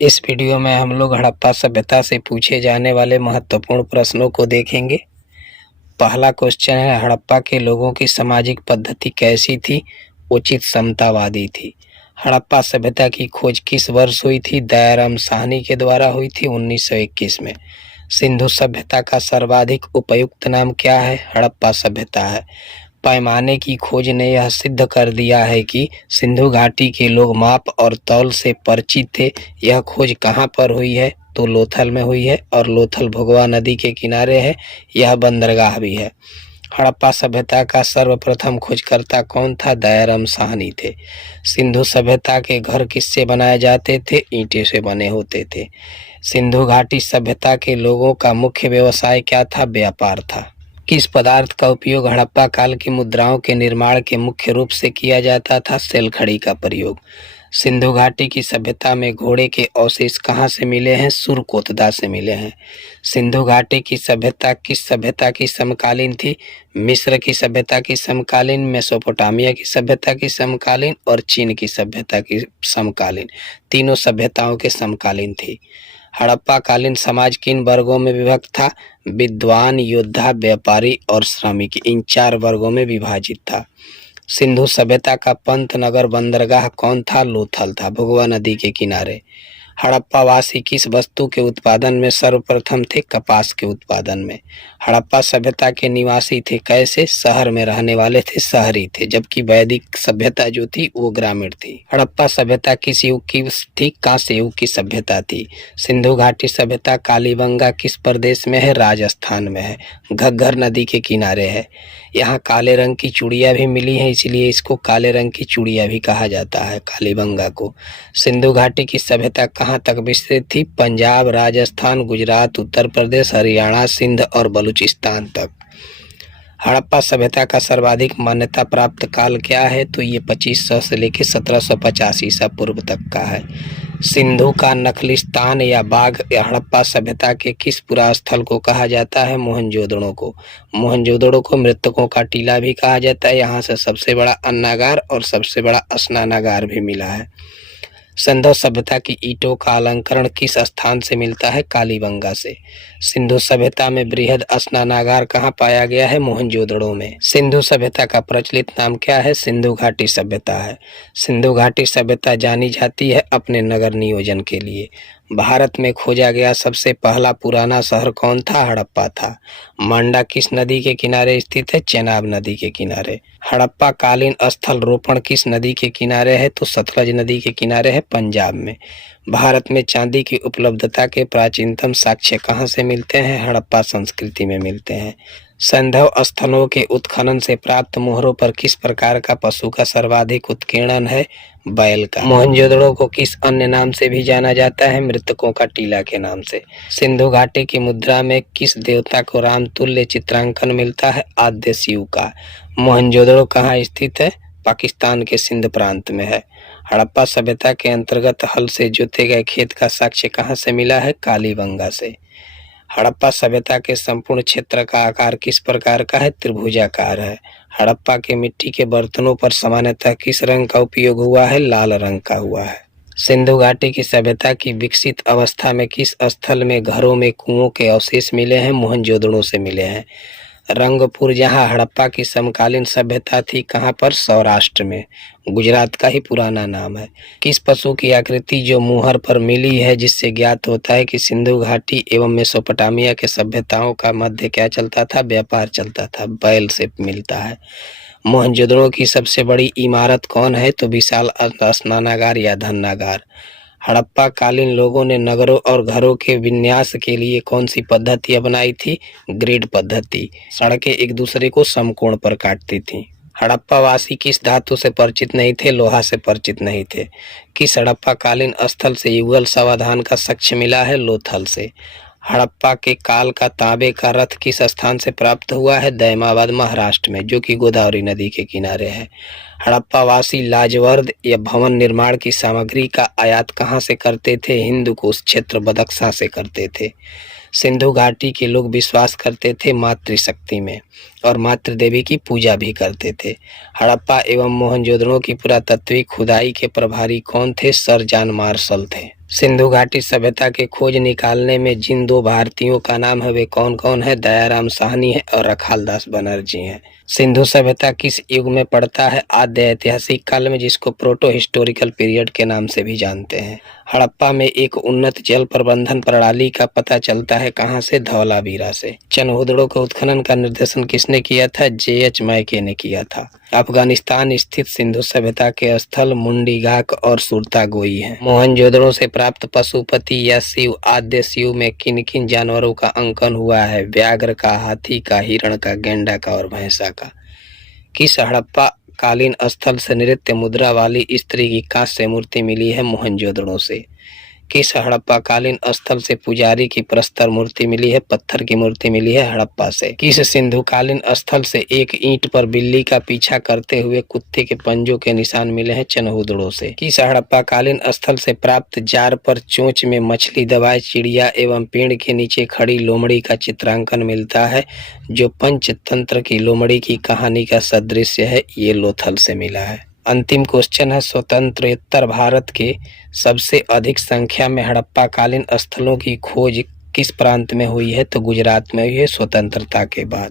इस वीडियो में हम लोग हड़प्पा सभ्यता से पूछे जाने वाले महत्वपूर्ण प्रश्नों को देखेंगे। पहला क्वेश्चन है, हड़प्पा के लोगों की सामाजिक पद्धति कैसी थी? उचित समतावादी थी। हड़प्पा सभ्यता की खोज किस वर्ष हुई थी? दयाराम साहनी के द्वारा हुई थी 1921 में। सिंधु सभ्यता का सर्वाधिक उपयुक्त नाम क्या है? हड़प्पा सभ्यता है। पैमाने की खोज ने यह सिद्ध कर दिया है कि सिंधु घाटी के लोग माप और तौल से परिचित थे। यह खोज कहाँ पर हुई है? तो लोथल में हुई है, और लोथल भुगवा नदी के किनारे है। यह बंदरगाह भी है। हड़प्पा सभ्यता का सर्वप्रथम खोजकर्ता कौन था? दयाराम साहनी थे। सिंधु सभ्यता के घर किससे बनाए जाते थे? ईंटे से बने होते थे। सिंधु घाटी सभ्यता के लोगों का मुख्य व्यवसाय क्या था? व्यापार था। किस पदार्थ का उपयोग हड़प्पा काल की मुद्राओं के निर्माण के मुख्य रूप से किया जाता था? सेलखड़ी का प्रयोग। सिंधु घाटी की सभ्यता में घोड़े के अवशेष कहाँ से मिले हैं? सुरकोतदा से मिले हैं। सिंधु घाटी की सभ्यता किस सभ्यता की समकालीन थी? मिस्र की सभ्यता की समकालीन, मेसोपोटामिया की सभ्यता की समकालीन और चीन की सभ्यता की समकालीन। तीनों सभ्यताओं के समकालीन थी। हड़प्पा कालीन समाज किन वर्गों में विभक्त था? विद्वान, योद्धा, व्यापारी और श्रमिक, इन 4 वर्गों में विभाजित था। सिंधु सभ्यता का पंत नगर बंदरगाह कौन था? लोथल था, भुगवा नदी के किनारे। हड़प्पा वासी किस वस्तु के उत्पादन में सर्वप्रथम थे? कपास के उत्पादन में। हड़प्पा सभ्यता के निवासी थे कैसे? शहर में रहने वाले थे, शहरी थे, जबकि वैदिक सभ्यता जो थी वो ग्रामीण थी। हड़प्पा सभ्यता किस युग की थी? कांस्य युग की सभ्यता थी। सिंधु घाटी सभ्यता कालीबंगा किस प्रदेश में है? राजस्थान में है, घग्गर नदी के किनारे है। यहाँ काले रंग की चूड़ियाँ भी मिली हैं, इसलिए इसको काले रंग की चूड़ियाँ भी कहा जाता है, कालीबंगा को। सिंधु घाटी की सभ्यता कहाँ तक विस्तृत थी? पंजाब, राजस्थान, गुजरात, उत्तर प्रदेश, हरियाणा, सिंध और बलूचिस्तान तक। हड़प्पा सभ्यता का सर्वाधिक मान्यता प्राप्त काल क्या है? तो ये 2500 से लेकर 1750 ईसा पूर्व तक का है। सिंधु का नखलिस्तान या बाघ या हड़प्पा सभ्यता के किस पुरा स्थल को कहा जाता है? मोहनजोदड़ो को। मोहनजोदड़ो को मृतकों का टीला भी कहा जाता है। यहाँ से सबसे बड़ा अन्नागार और सबसे बड़ा स्नानागार भी मिला है। सिंधु सभ्यता की ईंटों का अलंकरण किस स्थान से मिलता है? कालीबंगा से। सिंधु सभ्यता में बृहद स्नानागार कहाँ पाया गया है? मोहनजोदड़ो में। सिंधु सभ्यता का प्रचलित नाम क्या है? सिंधु घाटी सभ्यता है। सिंधु घाटी सभ्यता जानी जाती है अपने नगर नियोजन के लिए। भारत में खोजा गया सबसे पहला पुराना शहर कौन था? हड़प्पा था। मांडा किस नदी के किनारे स्थित है? चेनाब नदी के किनारे। हड़प्पा कालीन स्थल रोपण किस नदी के किनारे है? तो सतलज नदी के किनारे है, पंजाब में। भारत में चांदी की उपलब्धता के प्राचीनतम साक्ष्य कहाँ से मिलते हैं? हड़प्पा संस्कृति में मिलते हैं। सैंधव स्थलों के उत्खनन से प्राप्त मोहरों पर किस प्रकार का पशु का सर्वाधिक उत्कीर्णन है? बैल का। मोहनजोदड़ो को किस अन्य नाम से भी जाना जाता है? मृतकों का टीला के नाम से। सिंधु घाटी की मुद्रा में किस देवता को रामतुल्य चित्रांकन मिलता है? आद्य शिव का। मोहनजोदड़ो कहाँ स्थित है? पाकिस्तान के सिंध प्रांत में है। हड़प्पा सभ्यता के अंतर्गत हल से जोते गए खेत का साक्ष्य कहाँ से मिला है? कालीबंगा से। हड़प्पा सभ्यता के संपूर्ण क्षेत्र का आकार किस प्रकार का है? त्रिभुजाकार है। हड़प्पा के मिट्टी के बर्तनों पर सामान्यतः किस रंग का उपयोग हुआ है? लाल रंग का हुआ है। सिंधु घाटी की सभ्यता की विकसित अवस्था में किस स्थल में घरों में कुओं के अवशेष मिले हैं? मोहनजोदड़ो से मिले हैं। रंगपुर जहाँ हड़प्पा की समकालीन सभ्यता थी, कहाँ पर? सौराष्ट्र में, गुजरात का ही पुराना नाम है। किस पशु की आकृति जो मुहर पर मिली है, जिससे ज्ञात होता है कि सिंधु घाटी एवं मेसोपोटामिया के सभ्यताओं का मध्य क्या चलता था? व्यापार चलता था। बैल से मिलता है। मोहनजोदड़ो की सबसे बड़ी इमारत कौन है? तो विशाल स्नानागार या धन्नागार। हड़प्पा कालीन लोगों ने नगरों और घरों के विन्यास के लिए कौन सी पद्धति अपनाई थी? ग्रिड पद्धति। सड़कें एक दूसरे को समकोण पर काटती थीं। हड़प्पा वासी किस धातु से परिचित नहीं थे? लोहा से परिचित नहीं थे। किस हड़प्पा कालीन स्थल से युगल समाधान का साक्ष्य मिला है? लोथल से। हड़प्पा के काल का तांबे का रथ किस स्थान से प्राप्त हुआ है? दैमाबाद, महाराष्ट्र में, जो कि गोदावरी नदी के किनारे है। हड़प्पा वासी लाजवर्द या भवन निर्माण की सामग्री का आयात कहाँ से करते थे? हिंदुकुश क्षेत्र बदख्शा से करते थे। सिंधु घाटी के लोग विश्वास करते थे मातृशक्ति में और मातृ देवी की पूजा भी करते थे। हड़प्पा एवं मोहनजोदड़ो की पुरातत्विक खुदाई के प्रभारी कौन थे? सर जॉन मार्शल थे। सिंधु घाटी सभ्यता की खोज निकालने में जिन दो भारतीयों का नाम है वे कौन कौन है? दयाराम साहनी है और रखालदास बनर्जी हैं। सिंधु सभ्यता किस युग में पड़ता है? आद्य ऐतिहासिक काल में, जिसको प्रोटो हिस्टोरिकल पीरियड के नाम से भी जानते हैं। हड़प्पा में एक उन्नत जल प्रबंधन प्रणाली का पता चलता है कहाँ से? धौलावीरा से। चनहुदड़ो के उत्खनन का निर्देशन किसने किया था? J.H. मैके ने किया था। अफगानिस्तान स्थित सिंधु सभ्यता के स्थल मुंडीघाक और सुरतागोई हैं। मोहनजोदड़ो से प्राप्त पशुपति या शिव आद्य शिव में किन किन जानवरों का अंकन हुआ है? व्याघ्र का, हाथी का, हिरण का, गेंडा का और भैंसा का। किस हड़प्पा कालीन स्थल से नृत्य मुद्रा वाली स्त्री की कांस्य मूर्ति मिली है? मोहनजोदड़ो से। किस हड़प्पा कालीन स्थल से पुजारी की प्रस्तर मूर्ति मिली है? पत्थर की मूर्ति मिली है हड़प्पा से। किस सिंधु कालीन स्थल से एक ईंट पर बिल्ली का पीछा करते हुए कुत्ते के पंजों के निशान मिले हैं? चनहुदड़ो से। किस हड़प्पा कालीन स्थल से प्राप्त जार पर चोंच में मछली दबाए चिड़िया एवं पेड़ के नीचे खड़ी लोमड़ी का चित्रांकन मिलता है, जो पंचतंत्र की लोमड़ी की कहानी का सदृश्य है? ये लोथल से मिला है। अंतिम क्वेश्चन है, स्वतंत्रोत्तर भारत के सबसे अधिक संख्या में हड़प्पा कालीन स्थलों की खोज किस प्रांत में हुई है? तो गुजरात में हुई है, स्वतंत्रता के बाद।